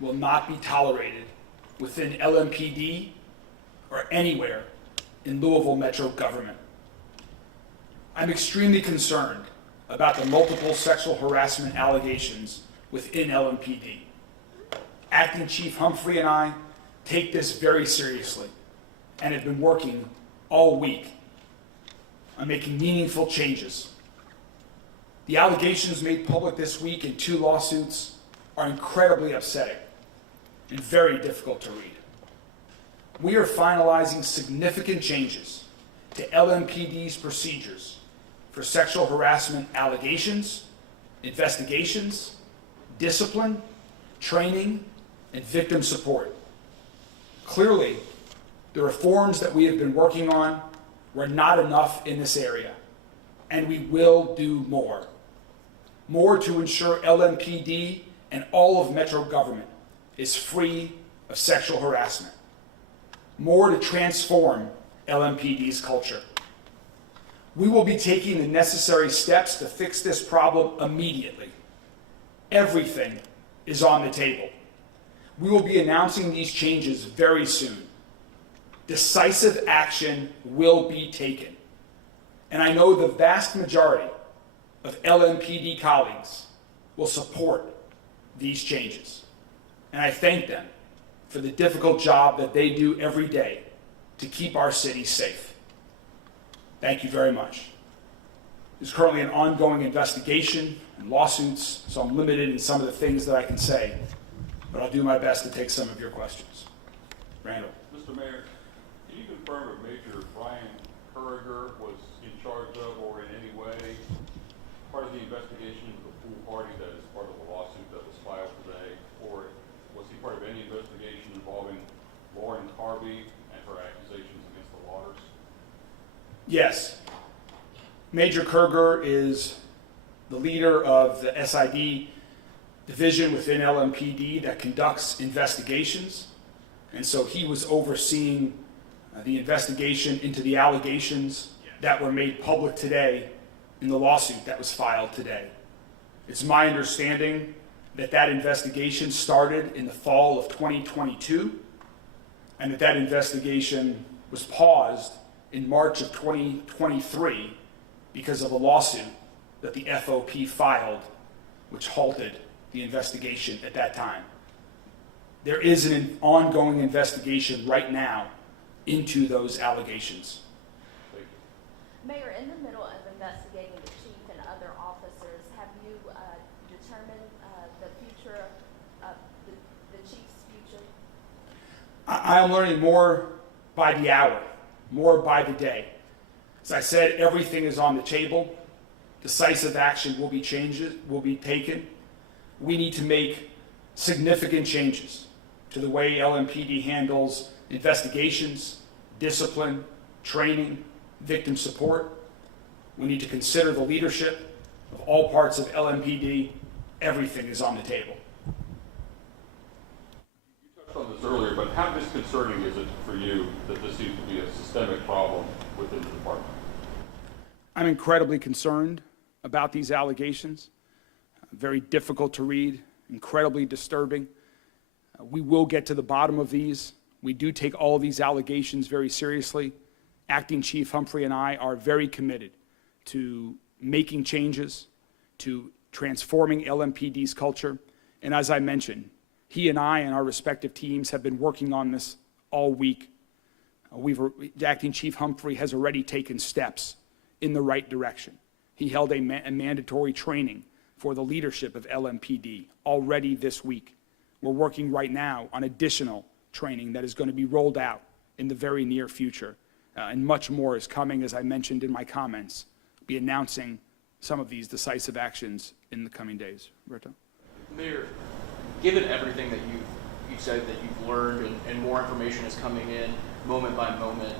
will not be tolerated within LMPD or anywhere in Louisville Metro government. I'm extremely concerned about the multiple sexual harassment allegations within LMPD. Acting Chief Humphrey and I take this very seriously and have been working all week on making meaningful changes. The allegations made public this week in 2 lawsuits are incredibly upsetting and very difficult to read. We are finalizing significant changes to LMPD's procedures for sexual harassment allegations, investigations, discipline, training, and victim support. Clearly, the reforms that we have been working on were not enough in this area, and we will do more. More to ensure LMPD and all of Metro government is free of sexual harassment. More to transform LMPD's culture. We will be taking the necessary steps to fix this problem immediately. Everything is on the table. We will be announcing these changes very soon. Decisive action will be taken. And I know the vast majority of LMPD colleagues will support these changes. And I thank them for the difficult job that they do every day to keep our city safe. Thank you very much. There's currently an ongoing investigation and lawsuits, so I'm limited in some of the things that I can say, but I'll do my best to take some of your questions. Randall. Mr. Mayor, can you confirm if Major Brian Curriger was in charge of or in any way part of the investigation into the pool party that is part of the lawsuit that was filed today, or was he part of any investigation involving Lauren Harvey and her accusations against the Waters? Yes. Major Curriger is the leader of the SID division within LMPD that conducts investigations. And so he was overseeing the investigation into the allegations that were made public today in the lawsuit that was filed today. It's my understanding that that investigation started in the fall of 2022 and that that investigation was paused in March of 2023 because of a lawsuit that the FOP filed, which halted the investigation at that time. There is an ongoing investigation right now into those allegations. Mayor, in the middle of investigating the chief and other officers, have you determined the future of the chief's future? I am learning more by the hour, more by the day. As I said, everything is on the table. Decisive action will be taken. We need to make significant changes to the way LMPD handles investigations, discipline, training, victim support. We need to consider the leadership of all parts of LMPD. Everything is on the table. You touched on this earlier, but how disconcerting is it for you that this seems to be a systemic problem within the department? I'm incredibly concerned about these allegations. Very difficult to read, incredibly disturbing. We will get to the bottom of these. We do take all of these allegations very seriously. Acting Chief Humphrey and I are very committed to making changes, to transforming LMPD's culture. And as I mentioned, he and I and our respective teams have been working on this all week. Acting Chief Humphrey has already taken steps in the right direction. He held a mandatory training for the leadership of LMPD already this week. We're working right now on additional training that is going to be rolled out in the very near future. And much more is coming, as I mentioned in my comments. Be announcing some of these decisive actions in the coming days. Roberto? Mayor, given everything that you've said that you've learned and more information is coming in moment by moment,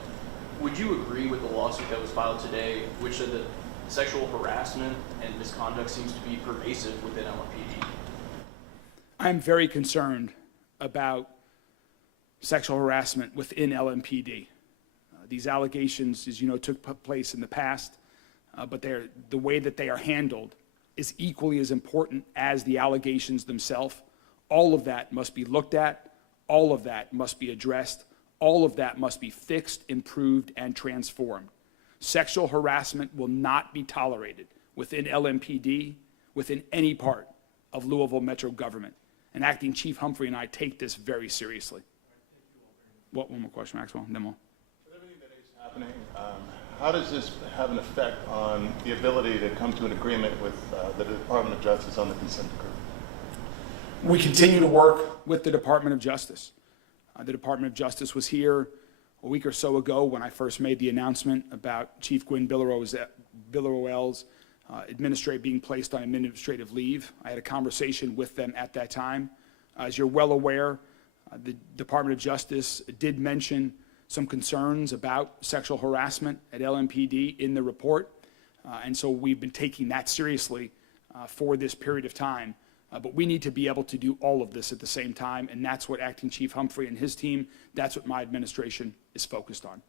would you agree with the lawsuit that was filed today, which said that sexual harassment and misconduct seems to be pervasive within LMPD? I'm very concerned about sexual harassment within LMPD. These allegations, as you know, took place in the past, but the way that they are handled is equally as important as the allegations themselves. All of that must be looked at. All of that must be addressed. All of that must be fixed, improved, and transformed. Sexual harassment will not be tolerated within LMPD, within any part of Louisville Metro government. And Acting Chief Humphrey and I take this very seriously. One more question, Maxwell, and then we'll. With everything that is happening, how does this have an effect on the ability to come to an agreement with the Department of Justice on the consent decree? We continue to work with the Department of Justice. The Department of Justice was here a week or so ago when I first made the announcement about Chief Gwynn Billerowell's being placed on administrative leave. I had a conversation with them at that time. As you're well aware, the Department of Justice did mention some concerns about sexual harassment at LMPD in the report, and so we've been taking that seriously for this period of time. But we need to be able to do all of this at the same time, and that's what Acting Chief Humphrey and his team, that's what my administration is focused on.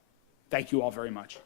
Thank you all very much.